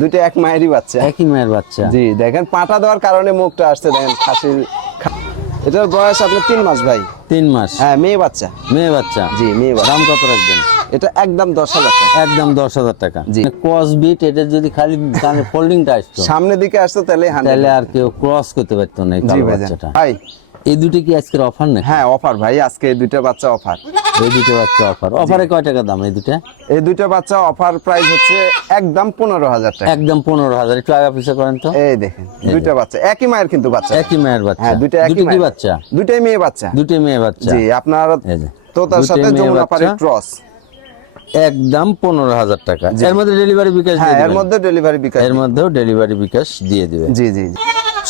দুইটা এক মায়েরই বাচ্চা। একই মায়ের বাচ্চা। জি দেখেন পাটা দেওয়ার কারণে মুখটা আসছে দেখেন খাসির এটার বয়স আপনার তিন মাস ভাই। তিন মাস। হ্যাঁ মেয়ে বাচ্চা। মেয়ে বাচ্চা। জি মেয়ে দাম কত রাখবেন? এটা একদম দশ হাজার টাকা। একদম দশ হাজার টাকা। জি। ক্রস বিট এটা যদি খালি কানের ফোল্ডিংটা আসতো। সামনের দিকে আসতো তাহলে তাহলে আর কেউ ক্রস করতে পারতো না এই বাচ্চাটা। ভাই এই দুটো কি আজকের অফার নাকি? হ্যাঁ অফার ভাই আজকে এই দুইটা বাচ্চা অফার এই দুটো বাচ্চা অফার অফারে কয় টাকা দাম এই দুটা এই দুইটা বাচ্চা অফার প্রাইস হচ্ছে একদম পনেরো হাজার টাকা। একদম পনেরো হাজার। একটু আগা পিছিয়ে করেন তো। এই দেখেন দুইটা বাচ্চা একই মায়ের কিন্তু বাচ্চা। একই মায়ের বাচ্চা। হ্যাঁ দুইটা একই দুটো কি বাচ্চা? দুইটাই মেয়ে বাচ্চা। দুটোই মেয়ে বাচ্চা। জি আপনার। তো তার সাথে যমুনা পাড়ির বাচ্চা। ক্রস একদম পনেরো হাজার টাকা। এর মধ্যে ডেলিভারি বিকাশ হ্যাঁ এর। মধ্যে ডেলিভারি বিকাশ এর মধ্যেও ডেলিভারি বিকাশ দিয়ে দিবে জি জি।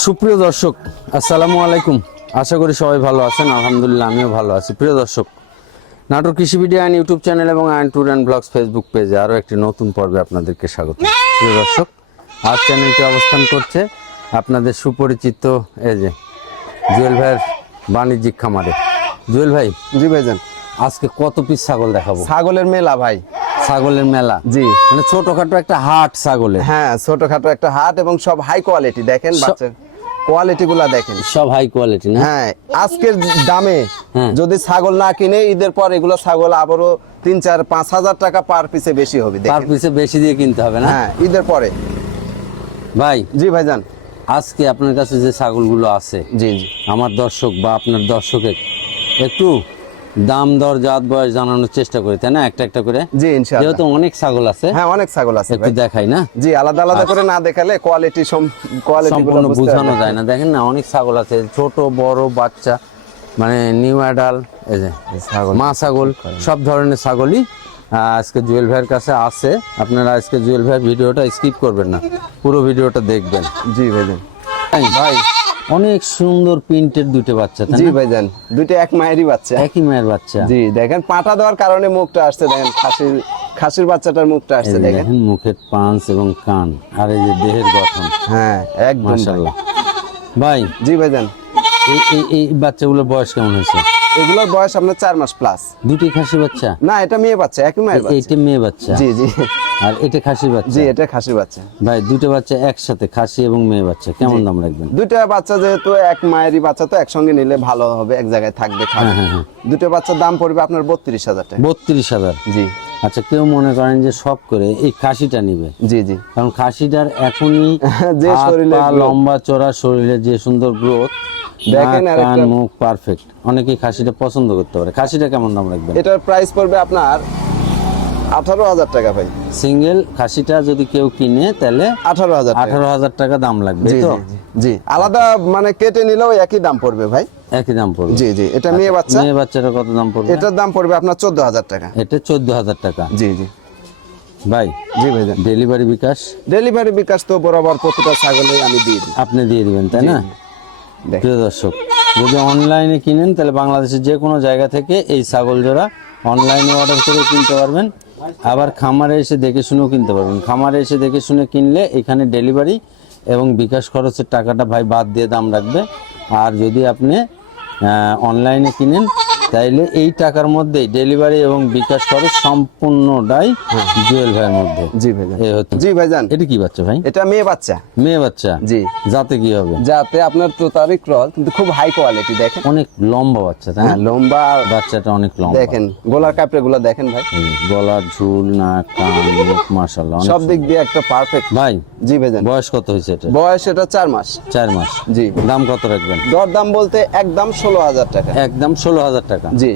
সুপ্রিয় দর্শক আসসালামু আলাইকুম। আশা করি সবাই ভালো আছেন আলহামদুলিল্লাহ আমিও ভালো আছি। প্রিয় দর্শক নাটোর কৃষি ভিডিও আইন ইউটিউব চ্যানেল এবং আইন ট্যুর অ্যান্ড ব্লগস ফেসবুক পেজে আরও একটি নতুন পর্বে আপনাদেরকে স্বাগত। প্রিয় দর্শক আজ চ্যানেলটি অবস্থান করছে আপনাদের সুপরিচিত এই যে জুয়েল ভাইয়ের বাণিজ্যিক খামারে। জুয়েল ভাই জি ভাইজান। আজকে কত পিস ছাগল দেখাবো? ছাগলের মেলা ভাই। ছাগলের মেলা? জি। মানে ছোটখাটো একটা হাট ছাগলের। হ্যাঁ ছোটখাটো একটা হাট এবং সব হাই কোয়ালিটি দেখেন সব- বাচ্চার কোয়ালিটি গুলা দেখেন। সব হাই কোয়ালিটি না? হ্যাঁ আজকের দামে হ্যাঁ। যদি ছাগল না কিনে ঈদের পর এগুলো ছাগল আবারও তিন চার পাঁচ হাজার টাকা পার পিসে বেশি হবে পার পিসে বেশি দিয়ে কিনতে হবে না? হ্যাঁ ঈদের পরে। ভাই জি ভাইজান। আজকে আপনার কাছে যে ছাগলগুলো আছে জি জি। আমার দর্শক বা আপনার দর্শকের একটু দাম দর জাত বয়স জানানোর চেষ্টা করি তাই না? একটা একটা করে। জি ইনশাআল্লাহ। যেহেতু অনেক ছাগল আছে হ্যাঁ অনেক ছাগল আছে একটু দেখাই না? জি আলাদা আলাদা করে না দেখালে কোয়ালিটি কোয়ালিটি সম্পূর্ণ বোঝানো যায় না। দেখেন না অনেক ছাগল আছে ছোট বড় বাচ্চা মানে নিউ অ্যাডাল এই যে ছাগল মা ছাগল সব ধরনের ছাগলই আজকে জুয়েল ভাইয়ের কাছে আছে। আপনারা আজকে জুয়েল ভাইয়ের ভিডিওটা স্কিপ করবেন না পুরো ভিডিওটা দেখবেন। জি ভাইজান। ভাই অনেক সুন্দর প্রিন্টের দুটো বাচ্চা জি ভাই ভাইজান দুইটা এক মায়েরই বাচ্চা। একই মায়ের বাচ্চা। জি দেখেন পাটা দেওয়ার কারণে মুখটা আসছে দেখেন খাসির খাসির বাচ্চাটার মুখটা আসছে দেখেন। মুখের পাঁচ এবং কান আর এই যে দেহের গঠন। হ্যাঁ একদম ভাই। মাশাল্লাহ ভাই জি ভাইজান। এই এই এই বাচ্চাগুলোর বয়স কেমন হয়েছে? এগুলোর বয়স আপনার চার মাস প্লাস দুটি খাসি বাচ্চা? না এটা মেয়ে বাচ্চা একই মায়ের বাচ্চা। এইটা মেয়ে বাচ্চা? জি জি। আর এটা খাসি বাচ্চা? জি এটা খাসির বাচ্চা। ভাই দুটো বাচ্চা একসাথে খাসি এবং মেয়ে বাচ্চা কেমন দাম রাখবেন? দুইটা বাচ্চা যেহেতু এক মায়েরই বাচ্চা তো একসঙ্গে নিলে ভালো হবে এক জায়গায় থাকবে খাবে হ্যাঁ, হ্যাঁ। দুটো বাচ্চার দাম পড়বে আপনার বত্রিশ হাজার টাকা। বত্রিশ হাজার? জি। আচ্ছা কেউ মনে করেন যে সব করে এই খাসিটা নিবে? জি জি। কারণ খাসিটার এখনই যে হাত, শরীরের লম্বা চড়া শরীরে যে সুন্দর গ্রোথ দেখেন আরেকটা- মুখ পারফেক্ট অনেকেই খাসিটা পছন্দ করতে পারে। খাসিটা কেমন দাম রাখবেন? এটার প্রাইস পড়বে আপনার আঠারো হাজার টাকা ভাই। সিঙ্গেল খাসিটা যদি কেউ কিনে তাহলে আঠারো হাজার আঠারো হাজার টাকা দাম লাগবে তো? জি, আলাদা মানে কেটে নিলেও একই দাম পড়বে ভাই। একই দাম পড়বে। জি জি এটা মেয়ে বাচ্চা। মেয়ে বাচ্চাটা কত দাম পড়বে? এটার দাম পড়বে আপনার চোদ্দ হাজার টাকা। এটা চোদ্দ হাজার টাকা। জি জি। ভাই জি ভাই ডেলিভারি বিকাশ? ডেলিভারি বিকাশ তো বরাবর প্রতিটা ছাগলে আমি দিয়ে দিই। আপনি দিয়ে দিবেন তাই না? প্রিয় দর্শক, যদি অনলাইনে কিনেন, তাহলে বাংলাদেশের যে কোনো জায়গা থেকে এই ছাগল জোড়া অনলাইনে অর্ডার করে কিনতে পারবেন। আবার খামারে এসে দেখে শুনেও কিনতে পারবেন। খামারে এসে দেখে শুনে কিনলে এখানে ডেলিভারি এবং বিকাশ খরচের টাকাটা ভাই বাদ দিয়ে দাম রাখবে। আর যদি আপনি অনলাইনে কিনেন তাইলে এই টাকার মধ্যেই ডেলিভারি এবং বিকাশ খরচ সম্পূর্ণটাই জুয়েল ভাইয়ের মধ্যে। জি ভাই জি ভাইজান। এটা কি বাচ্চা ভাই? এটা মেয়ে বাচ্চা। মেয়ে বাচ্চা? জি। যাতে কি হবে? যাতে আপনার তো তারিখ রল কিন্তু খুব হাই কোয়ালিটি দেখেন। অনেক লম্বা বাচ্চা হ্যাঁ, লম্বা। বাচ্চাটা অনেক লম্বা। দেখেন গোলার কাপড়ে গুলা দেখেন ভাই। গলার ঝুল নাক কান মাশাআল্লাহ সব দিক দিয়ে একটা পারফেক্ট ভাই জি ভাইজান। বয়স কত হয়েছে এটা? বয়স এটা চার মাস। চার মাস। জি। দাম কত রাখবেন? দর দাম বলতে একদম ষোলো হাজার টাকা। একদম ষোলো হাজার টাকা। জি।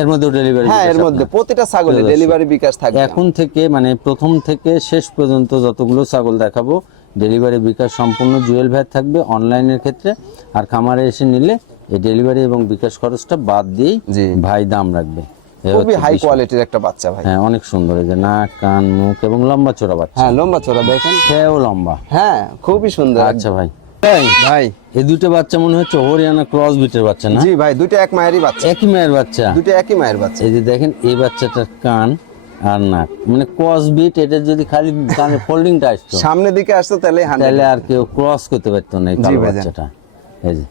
এর মধ্যে ডেলিভারি হ্যাঁ এর মধ্যে প্রতিটা ছাগলে ডেলিভারি বিকাশ থাকবে এখন থেকে মানে প্রথম থেকে শেষ পর্যন্ত যতগুলো ছাগল দেখাবো ডেলিভারি বিকাশ সম্পূর্ণ জুয়েল ভ্যাট থাকবে অনলাইনের ক্ষেত্রে। আর খামারে এসে নিলে এই ডেলিভারি এবং বিকাশ খরচটা বাদ দিয়েই। ভাই দাম রাখবে। খুবই হাই কোয়ালিটির একটা বাচ্চা ভাই। হ্যাঁ অনেক সুন্দর এই যে নাক কান মুখ এবং লম্বা চোরা বাচ্চা। হ্যাঁ লম্বা চোরা দেখেন। সেও লম্বা। হ্যাঁ খুবই সুন্দর। আচ্ছা ভাই। ভাই এই দুটো বাচ্চা মনে হচ্ছে হরিয়ানা ক্রস বিটের বাচ্চা না? জি ভাই দুটো এক মায়েরই বাচ্চা। একই মায়ের বাচ্চা? দুটো একই মায়ের বাচ্চা। এই যে দেখেন এই বাচ্চাটার কান আর নাক। মানে ক্রস বিট এটা যদি খালি কানের ফোল্ডিংটা আসতো সামনের দিকে আসতো তাহলে তাহলে আর কেউ ক্রস করতে পারতো না এই কালো বাচ্চাটা। এই যে।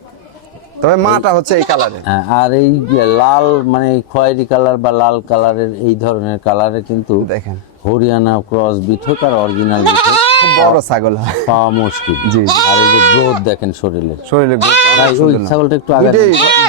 তবে মাটা হচ্ছে এই কালারের। হ্যাঁ, আর এই লাল মানে খয়েরি কালার বা লাল কালারের এই ধরনের কালারে কিন্তু দেখেন। হরিয়ানা ক্রস বিট হোক আর অরিজিনাল বিট হোক বড় ছাগল পাওয়া মুশকিল জি। আর এই যে গ্রোথ দেখেন শরীরে। শরীরে ওই ছাগলটা একটু আগে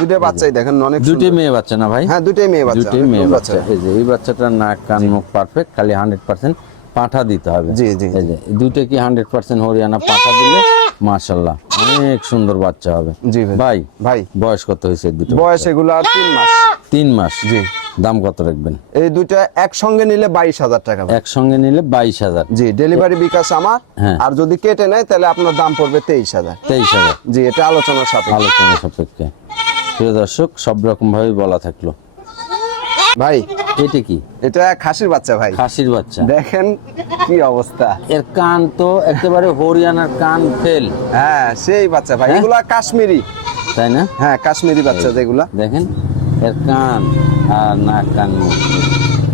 দুটোই বাচ্চাই দেখেন অনেক দুটোই মেয়ে বাচ্চা না ভাই? হ্যাঁ দুটোই মেয়ে বাচ্চা দুটোই মেয়ে বাচ্চা। এই যে এই বাচ্চাটার নাক কান মুখ পারফেক্ট খালি হান্ড্রেড পার্সেন্ট পাঁঠা দিতে হবে। জি, জি, এই যে দুটো কি হান্ড্রেড পার্সেন্ট হরিয়ানা পাঁঠা দিলে? মাশাল্লাহ অনেক সুন্দর বাচ্চা হবে। জি ভাই। ভাই ভাই। বয়স কত হয়েছে দুটো বয়স এগুলো আর তিন মাস। তিন মাস জি দাম কত রাখবেন? এই দুইটা একসঙ্গে নিলে বাইশ হাজার টাকা। একসঙ্গে নিলে বাইশ হাজার। জি ডেলিভারি বিকাশ আমার হ্যাঁ। আর যদি কেটে নেয় তাহলে আপনার দাম পড়বে তেইশ হাজার। তেইশ হাজার। জি এটা আলোচনার সাপেক্ষে। আলোচনা সাপেক্ষে। প্রিয় দর্শক সব রকম ভাবে বলা থাকল। ভাই এটা কি? এটা খাসির বাচ্চা ভাই। খাসির বাচ্চা। দেখেন কি অবস্থা। এর কান তো একেবারে হরিয়ানার কান ফেল। হ্যাঁ সেই বাচ্চা ভাই। হ্যাঁ? এগুলা কাশ্মীরি। তাই না? হ্যাঁ কাশ্মীরি বাচ্চা যেগুলা। দেখেন। এর কান আর নাক কান।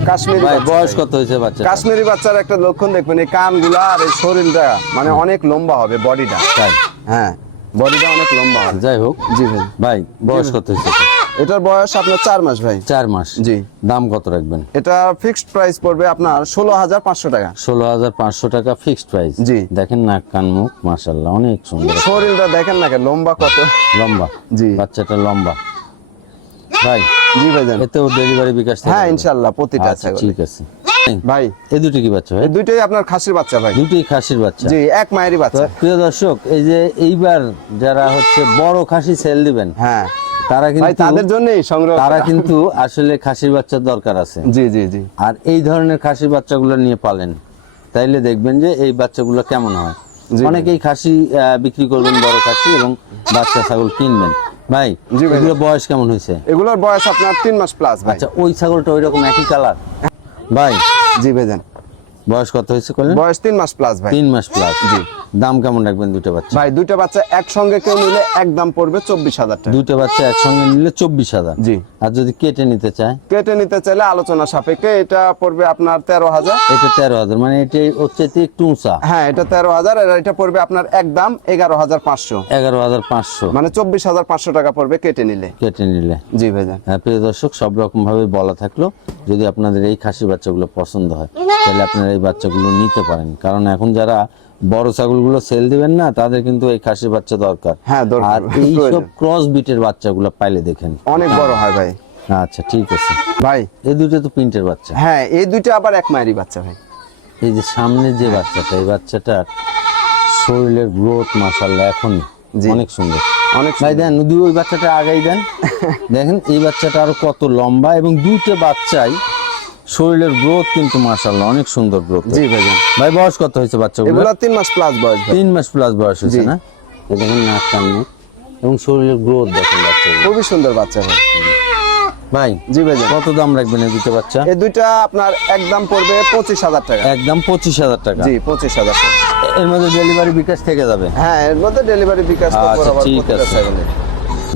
কাশ্মীরি ভাই বাচ্চা। বয়স কত হয়েছে বাচ্চা কাশ্মীরি বাচ্চার একটা লক্ষণ দেখবেন এই কানগুলা আর এই শরীরটা মানে অনেক লম্বা হবে বডিটা। তাই? হ্যাঁ বডিটা অনেক লম্বা হবে। যাই হোক জি ভাই। ভাই বয়স কত হয়েছে? এটার? বয়স আপনার চার মাস ভাই। চার মাস। জি। দাম কত রাখবেন? এটা ফিক্সড প্রাইস পড়বে আপনার ষোলো হাজার পাঁচশো টাকা। ষোলো হাজার পাঁচশো টাকা ফিক্সড প্রাইস জি। দেখেন নাক কান মুখ মাসাল্লাহ অনেক সুন্দর। শরীরটা দেখেন না লম্বা কত? লম্বা। জি। বাচ্চাটা লম্বা। ভাই জি ভাই জান। এতেও ডেলিভারি বিকাশ হ্যাঁ যাবে? ইনশাল্লাহ প্রতিটা আচ্ছা ঠিক আছে। ভাই এই দুটি কি বাচ্চা ভাই? এই দুইটাই আপনার খাসির বাচ্চা ভাই। দুটি খাসির বাচ্চা। জি এক মায়েরই বাচ্চা। প্রিয় দর্শক এই যে এইবার যারা হচ্ছে বড় খাসি সেল দিবেন হ্যাঁ। তারা কিন্তু তাদের জন্যই সংগ্রহ তারা কিন্তু আসলে খাসির বাচ্চার দরকার আছে। জি জি জি। আর এই ধরনের খাসির বাচ্চাগুলো নিয়ে পালেন তাইলে দেখবেন যে এই বাচ্চাগুলো কেমন হয়। অনেকেই খাসি বিক্রি করবেন বড় খাসি এবং বাচ্চা ছাগল কিনবেন। ভাই জি ভাই। এগুলো বয়স কেমন হয়েছে? এগুলোর বয়স আপনার তিন মাস প্লাস ভাই। আচ্ছা ওই ছাগলটা ওই রকম একই কালার ভাই। জি ভাই জান বয়স কত হয়েছে করলেন বয়স তিন মাস প্লাস ভাই। তিন মাস প্লাস জি। দাম কেমন রাখবেন দুটো বাচ্চা? ভাই দুইটা বাচ্চা একসঙ্গে কেউ নিলে একদম পড়বে চব্বিশ হাজার টাকা। দুটো বাচ্চা একসঙ্গে নিলে চব্বিশ হাজার। জি। আর যদি কেটে নিতে চায়? কেটে নিতে চাইলে আলোচনা সাপেক্ষে এটা পড়বে আপনার তেরো হাজার। এটা তেরো হাজার মানে এটা চাইতে একটু উঁচা। হ্যাঁ এটা তেরো হাজার আর এটা পড়বে আপনার একদম এগারো হাজার পাঁচশো। এগারো হাজার পাঁচশো। মানে চব্বিশ হাজার পাঁচশো টাকা পড়বে কেটে নিলে। কেটে নিলে। জি ভাই হ্যাঁ প্রিয় দর্শক সব রকম ভাবে বলা থাকল যদি আপনাদের এই খাসি বাচ্চাগুলো পছন্দ হয়। তাহলে আপনারা এই বাচ্চাগুলো নিতে পারেন। কারণ এখন যারা বড় ছাগলগুলো সেল দিবেন না তাদের কিন্তু এই খাসি বাচ্চা দরকার। হ্যাঁ, দরকার। আর এই সব ক্রস বিটের বাচ্চাগুলো পাইলে দেখেন। অনেক বড় হয় ভাই। আচ্ছা ঠিক আছে। ভাই। এই দুটো তো প্রিন্টের বাচ্চা। হ্যাঁ এই দুটো আবার এক মায়েরই বাচ্চা ভাই। এই যে সামনের যে বাচ্চাটা এই বাচ্চাটার শরীরের গ্রোথ মাসাল্লাহ এখন। অনেক সুন্দর। অনেক ভাই দেন যদি ওই বাচ্চাটা আগাই দেন। দেখেন এই বাচ্চাটা আরও কত লম্বা এবং দুটো বাচ্চাই শরীরের গ্রোথ কিন্তু মাসাল্লাহ অনেক সুন্দর গ্রোথ জি ভাইজান। ভাই বয়স কত হয়েছে বাচ্চাগুলো এগুলো তিন মাস প্লাস বয়স ভাই। তিন মাস প্লাস বয়স হয়েছে না? দেখেন নাক মুখ এবং শরীরের গ্রোথ দেখেন বাচ্চাগুলো। খুবই সুন্দর বাচ্চা ভাই। ভাই জি ভাই কত দাম রাখবেন এই দুটো বাচ্চা? এই দুইটা আপনার একদম পড়বে পঁচিশ হাজার টাকা। একদম পঁচিশ হাজার টাকা। জি পঁচিশ হাজার টাকা। এর মধ্যে ডেলিভারি বিকাশ থেকে যাবে? হ্যাঁ এর মধ্যে ডেলিভারি বিকাশ তো আচ্ছা, ঠিক আছে।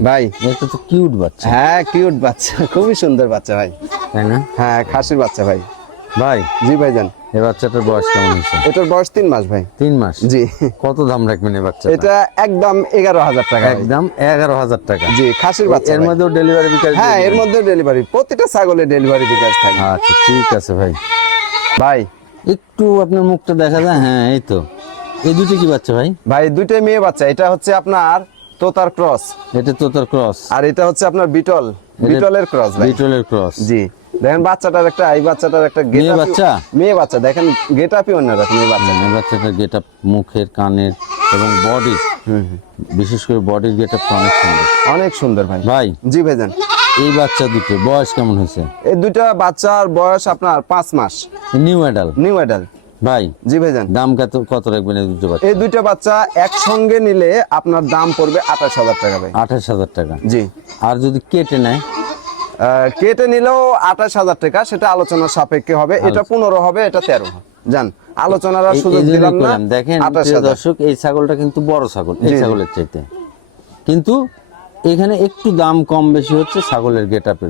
ভাই এটা তো কিউট বাচ্চা। হ্যাঁ কিউট বাচ্চা খুবই সুন্দর বাচ্চা ভাই। তাই না? হ্যাঁ খাসির বাচ্চা ভাই। ভাই জি ভাই জান। এই বাচ্চাটার বয়স কেমন হয়েছে? এটার বয়স তিন মাস ভাই। তিন মাস? জি। কত দাম রাখবেন এই বাচ্চা এটা একদম এগারো হাজার টাকা একদম এগারো হাজার টাকা। জি খাসির বাচ্চা এর। মধ্যেও ডেলিভারি বিকাশ হ্যাঁ এর দিবেন? মধ্যে ডেলিভারি প্রতিটা ছাগলের ডেলিভারি বিকাশ থাকে। আচ্ছা ঠিক আছে ভাই। ভাই। একটু আপনার মুখটা দেখা যায়? হ্যাঁ এই তো। এই দুটো কি বাচ্চা ভাই? ভাই দুইটাই মেয়ে বাচ্চা। এটা হচ্ছে আপনার তোতার ক্রস। এটা তোতার ক্রস। আর এটা হচ্ছে আপনার বিটল। বিটলের ক্রস ভাই। বিটলের ক্রস। জি। দেখেন বাচ্চাটার একটা এই বাচ্চাটার একটা মেয়ে বাচ্চা? মেয়ে বাচ্চা। দেখেন গেট আপই অন্যরকম এই বাচ্চা। এই বাচ্চাটার গেট আপ মুখের কানের এবং বডি বিশেষ করে বডির গেট আপ অনেক সুন্দর। অনেক সুন্দর ভাই। ভাই। জি ভাইজান। এই বাচ্চা দুটো বয়স কেমন হয়েছে? এই দুইটা বাচ্চার বয়স আপনার পাঁচ মাস। নিউ অ্যাডাল নিউ অ্যাডাল ভাই জি ভাইজান। দাম কত কত রাখবেন এই দুটো বাচ্চা? এই দুইটা বাচ্চা একসঙ্গে নিলে আপনার দাম পড়বে আঠাশ হাজার টাকা ভাই। আঠাশ হাজার টাকা। জি। আর যদি কেটে নেয়? কেটে নিলেও আঠাশ হাজার টাকা সেটা আলোচনার সাপেক্ষে হবে। এটা পনেরো হবে এটা তেরো। জান আলোচনার সুযোগ দিলাম না দেখেন দর্শক এই ছাগলটা কিন্তু বড় ছাগল এই। ছাগলের চাইতে। কিন্তু এখানে একটু দাম কম বেশি হচ্ছে ছাগলের up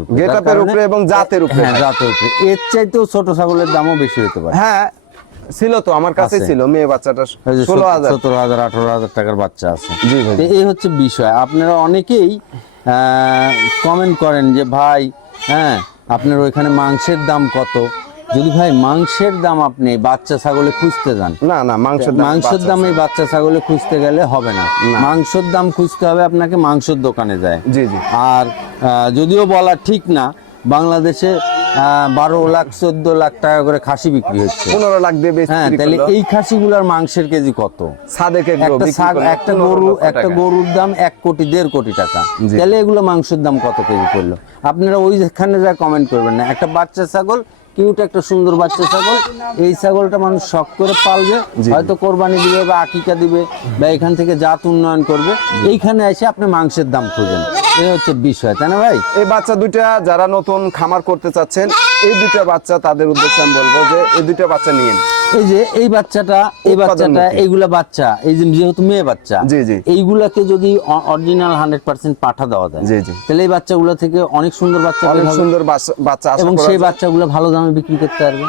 এর উপরে এবং জাতের উপরে। হ্যাঁ জাতের উপরে। এর চাইতেও ছোট ছাগলের দামও বেশি হতে পারে। হ্যাঁ ছিল তো আমার কাছে ছিল মেয়ে বাচ্চাটা ষোলো হাজার। সতেরো হাজার আঠারো হাজার টাকার বাচ্চা আছে। জি ভাই। এই হচ্ছে বিষয়। আপনারা অনেকেই কমেন্ট করেন যে ভাই হ্যাঁ আপনার ওইখানে মাংসের দাম কত? যদি ভাই মাংসের দাম আপনি বাচ্চা ছাগলে খুঁজতে যান। না না মাংসের মাংসের দাম এই বাচ্চা ছাগলে খুঁজতে গেলে হবে না। মাংসের দাম খুঁজতে হবে আপনাকে মাংসের দোকানে যায়। জি জি। আর যদিও বলা ঠিক না বাংলাদেশে বারো লাখ চোদ্দ লাখ টাকা করে খাসি বিক্রি হচ্ছে। পনেরো লাখ দিয়ে হ্যাঁ তাহলে এই খাসিগুলোর মাংসের কেজি কত? একটা বিক্রি একটা 15 গরু একটা গরুর দাম এক কোটি দেড় কোটি টাকা। তাহলে এগুলো মাংসের দাম কত কেজি করল? আপনারা ওইখানে যা কমেন্ট করবেন না একটা বাচ্চা ছাগল কিউট একটা সুন্দর বাচ্চা ছাগল। এই ছাগলটা মানুষ শখ করে পালবে হয়তো কোরবানি দিবে বা আকিকা দিবে বা এখান থেকে জাত উন্নয়ন করবে। এইখানে এসে আপনি মাংসের দাম খুঁজেন। এই হচ্ছে বিষয় তাই না ভাই? এই বাচ্চা দুইটা যারা নতুন খামার করতে চাচ্ছেন এই দুইটা বাচ্চা তাদের উদ্দেশ্যে আমি বলব যে এই দুইটা বাচ্চা নিয়েন এই যে এই বাচ্চাটা এই বাচ্চাটা এইগুলা বাচ্চা এই যে যেহেতু মেয়ে বাচ্চা জি, জি। এইগুলাকে যদি অরিজিনাল হান্ড্রেড পার্সেন্ট পাঠা দেওয়া যায় জি, জি। তাহলে এই বাচ্চাগুলো থেকে অনেক সুন্দর বাচ্চা অনেক সুন্দর বাচ্চা- এবং সেই বাচ্চাগুলো ভালো দামে বিক্রি করতে পারবে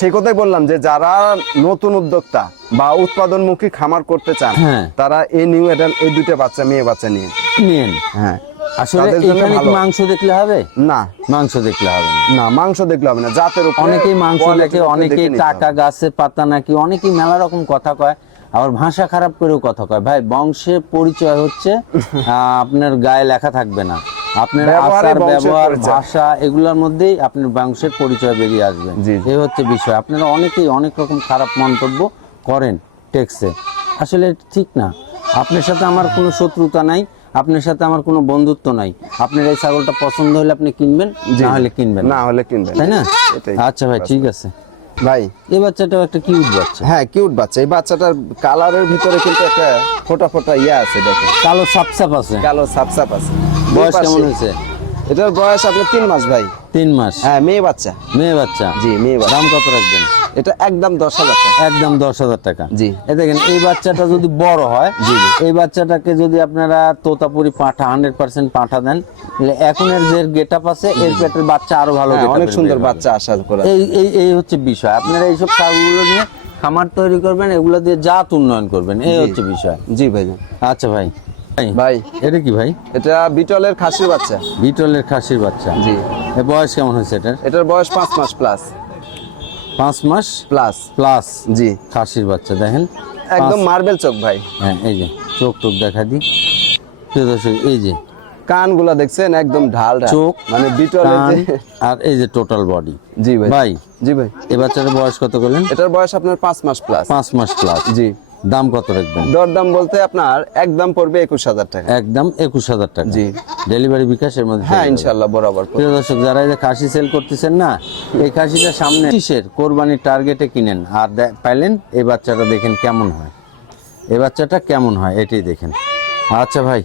সেই কথাই বললাম যে যারা নতুন উদ্যোক্তা বা উৎপাদনমুখী খামার করতে চান হ্যাঁ। তারা এই নিউ এডাল এই দুইটা বাচ্চা মেয়ে বাচ্চা নিয়ে নিন হ্যাঁ আসলে এখানে মাংস দেখলে হবে? না। মাংস দেখলে হবে না। মাংস দেখলে হবে না জাতের অনেকেই মাংস দেখে অনেকেই টাকা। গাছে পাতা নাকি অনেকেই মেলা রকম কথা কয় আবার ভাষা খারাপ করেও কথা কয়। ভাই বংশের পরিচয় হচ্ছে আপনার গায়ে লেখা থাকবে না। আপনার আচার ব্যবহার ভাষা এগুলোর মধ্যেই আপনার বংশের পরিচয় বেরিয়ে আসবে। এই হচ্ছে বিষয়। আপনারা অনেকেই অনেক রকম খারাপ মন্তব্য করেন টেক্সে। আসলে ঠিক না। আপনার সাথে আমার কোনো শত্রুতা নাই। আপনার সাথে আমার কোনো বন্ধুত্ব নাই। আপনার এই ছাগলটা পছন্দ হলে আপনি কিনবেন না হলে কিনবেন না। হলে কিনবেন। তাই না। আচ্ছা ভাই ঠিক আছে। ভাই। এই বাচ্চাটাও একটা কিউট বাচ্চা। হ্যাঁ কিউট বাচ্চা। এই বাচ্চাটার কালারের ভিতরে কিন্তু একটা ফোটা ফোটা ইয়ে আছে দেখো। কালো সাপসাপ আছে। কালো সাপ সাপ আছে বয়স কেমন। হয়েছে? এটার বয়স আপনার তিন মাস ভাই। তিন মাস। হ্যাঁ মেয়ে বাচ্চা। মেয়ে বাচ্চা। জি মেয়ে বাচ্চা। দাম কত রাখবেন? এটা একদম দশ হাজার টাকা। একদম দশ হাজার টাকা। জি। দেখেন এই বাচ্চাটা যদি বড় হয় এই বাচ্চাটাকে যদি আপনারা তোতাপুরি পাঠা হান্ড্রেড পার্সেন্ট পাঠা দেন তাহলে এখনের যে গেট আপ আছে এর পেটের বাচ্চা আরও ভালো হ্যাঁ, অনেক সুন্দর বাচ্চা আশা করা এই এই হচ্ছে বিষয়। আপনারা এইসব নিয়ে খামার তৈরি করবেন এগুলো দিয়ে জাত উন্নয়ন করবেন এই হচ্ছে বিষয়। জি ভাই। আচ্ছা ভাই। ভাই, ভাই এটা কি ভাই? এটা বিটলের খাসির বাচ্চা। বিটলের খাসির বাচ্চা। জি। বয়স কেমন হয়েছে এটার? এটার বয়স পাঁচ মাস প্লাস পাঁচ মাস প্লাস প্লাস জি। খাসির বাচ্চা দেখেন? একদম মার্বেল চোখ ভাই। হ্যাঁ এই যে চোখ টোক দেখা দিই। দর্শক এই যে। কানগুলা দেখছেন একদম ঢাল ঢাল। চোখ, মানে বিটলের আর এই যে টোটাল বডি জি ভাই। ভাই জি ভাই। এ বাচ্চাটার বয়স কত করলেন? এটার বয়স আপনার পাঁচ মাস প্লাস পাঁচ মাস প্লাস জি। দাম কত রাখবেন? দরদাম বলতে আপনার একদম পড়বে একুশ হাজার টাকা। একদম একুশ হাজার টাকা। জি। ডেলিভারি বিকাশের মধ্যে হ্যাঁ ইনশাল্লাহ বরাবর প্রিয় দর্শক যারা এই যে খাসি সেল করতেছেন না এই খাসিটা সামনে কিসের? কোরবানির টার্গেটে কিনেন। আর পাইলেন এই বাচ্চাটা দেখেন কেমন হয়। এই বাচ্চাটা কেমন হয় এটাই দেখেন। আচ্ছা ভাই